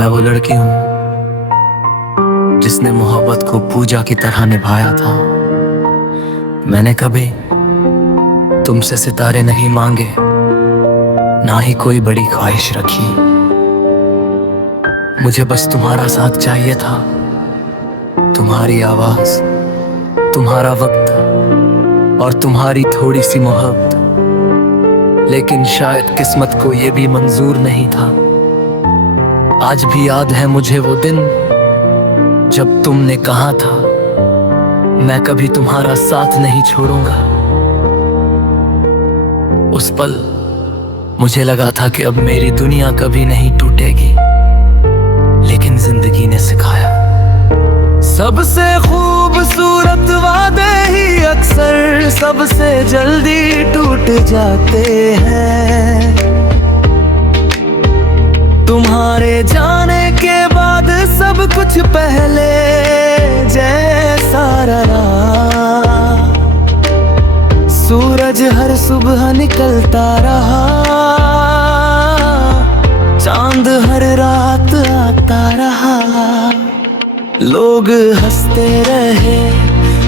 मैं वो लड़की हूँ जिसने मोहब्बत को पूजा की तरह निभाया था। मैंने कभी तुमसे सितारे नहीं मांगे, ना ही कोई बड़ी ख्वाहिश रखी। मुझे बस तुम्हारा साथ चाहिए था, तुम्हारी आवाज, तुम्हारा वक्त और तुम्हारी थोड़ी सी मोहब्बत। लेकिन शायद किस्मत को ये भी मंजूर नहीं था। आज भी याद है मुझे वो दिन जब तुमने कहा था मैं कभी तुम्हारा साथ नहीं छोड़ूंगा। उस पल मुझे लगा था कि अब मेरी दुनिया कभी नहीं टूटेगी, लेकिन जिंदगी ने सिखाया सबसे खूबसूरत वादे ही अक्सर सबसे जल्दी टूट जाते हैं। तुम्हारे जाने के बाद सब कुछ पहले जैसा रहा। सूरज हर सुबह निकलता रहा, चांद हर रात आता रहा। लोग हंसते रहे,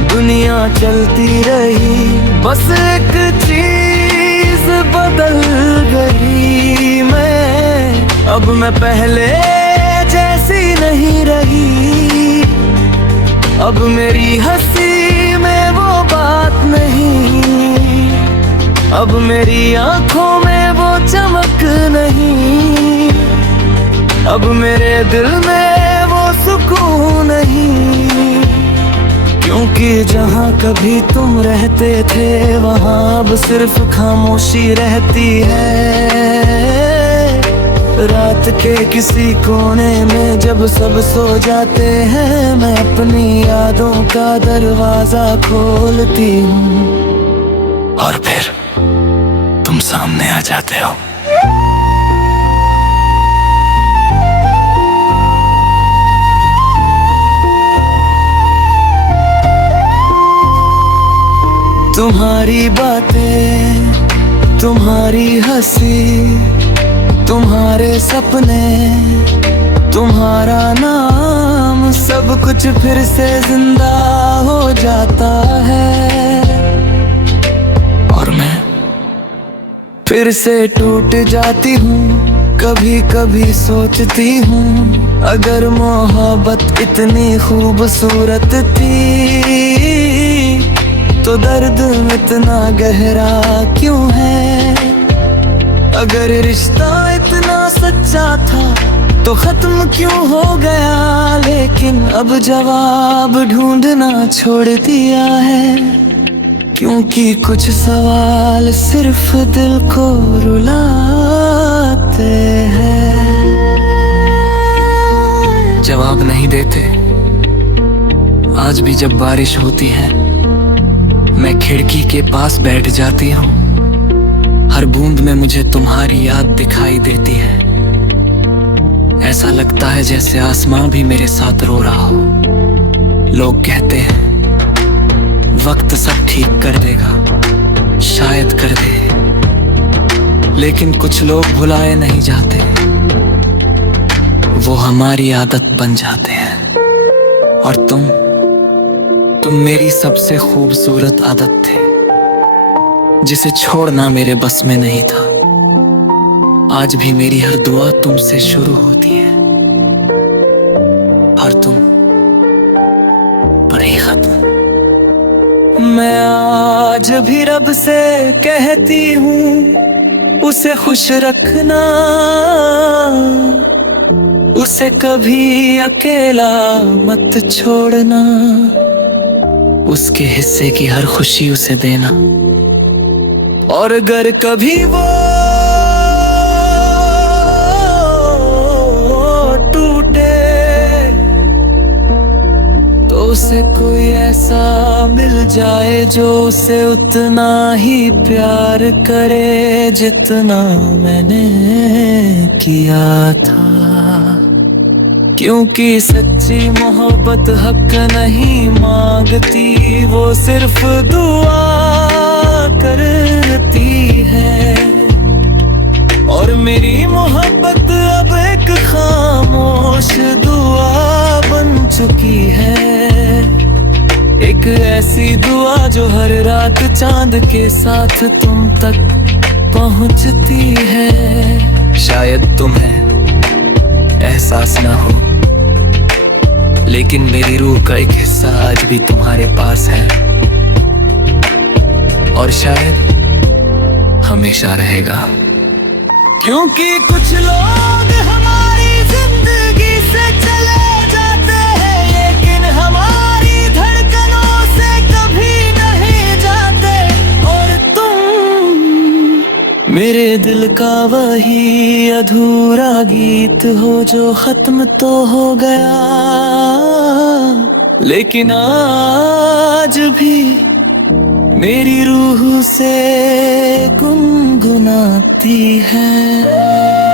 दुनिया चलती रही, बस एक चीज बदल गई। अब मैं पहले जैसी नहीं रही। अब मेरी हंसी में वो बात नहीं, अब मेरी आंखों में वो चमक नहीं, अब मेरे दिल में वो सुकून नहीं। क्योंकि जहाँ कभी तुम रहते थे वहाँ अब सिर्फ खामोशी रहती है। रात के किसी कोने में जब सब सो जाते हैं, मैं अपनी यादों का दरवाजा खोलती हूँ और फिर तुम सामने आ जाते हो। तुम्हारी बातें, तुम्हारी हंसी, तुम्हारे सपने, तुम्हारा नाम, सब कुछ फिर से जिंदा हो जाता है। और मैं फिर से टूट जाती हूँ। कभी कभी सोचती हूँ अगर मोहब्बत इतनी खूबसूरत थी तो दर्द इतना गहरा क्यों है। अगर रिश्ता इतना सच्चा था तो खत्म क्यों हो गया। लेकिन अब जवाब ढूंढना छोड़ दिया है, क्योंकि कुछ सवाल सिर्फ दिल को रुलाते हैं। जवाब नहीं देते। आज भी जब बारिश होती है मैं खिड़की के पास बैठ जाती हूँ। हर बूंद में मुझे तुम्हारी याद दिखाई देती है। ऐसा लगता है जैसे आसमां भी मेरे साथ रो रहा हो। लोग कहते हैं वक्त सब ठीक कर देगा, शायद कर दे, लेकिन कुछ लोग भुलाए नहीं जाते, वो हमारी आदत बन जाते हैं। और तुम मेरी सबसे खूबसूरत आदत थे, जिसे छोड़ना मेरे बस में नहीं था। आज भी मेरी हर दुआ तुमसे शुरू होती है और तुम पर ही खत्म। मैं आज भी रब से कहती हूँ उसे खुश रखना, उसे कभी अकेला मत छोड़ना, उसके हिस्से की हर खुशी उसे देना। और अगर कभी वो टूटे तो उसे कोई ऐसा मिल जाए जो उसे उतना ही प्यार करे जितना मैंने किया था। क्योंकि सच्ची मोहब्बत हक नहीं मांगती, वो सिर्फ दुआ करती है। और मेरी मोहब्बत अब एक खामोश एक ऐसी दुआ जो हर रात चांद के साथ तुम तक पहुंचती है। शायद तुम्हें एहसास ना हो, लेकिन मेरी रूह का एक हिस्सा आज भी तुम्हारे पास है, और शायद हमेशा रहेगा। क्योंकि कुछ लोग हमारी जिंदगी से चले जाते हैं, लेकिन हमारी धड़कनों से कभी नहीं जाते। और तुम मेरे दिल का वही अधूरा गीत हो जो खत्म तो हो गया, लेकिन आज भी मेरी रूह से गुनगुनाती है।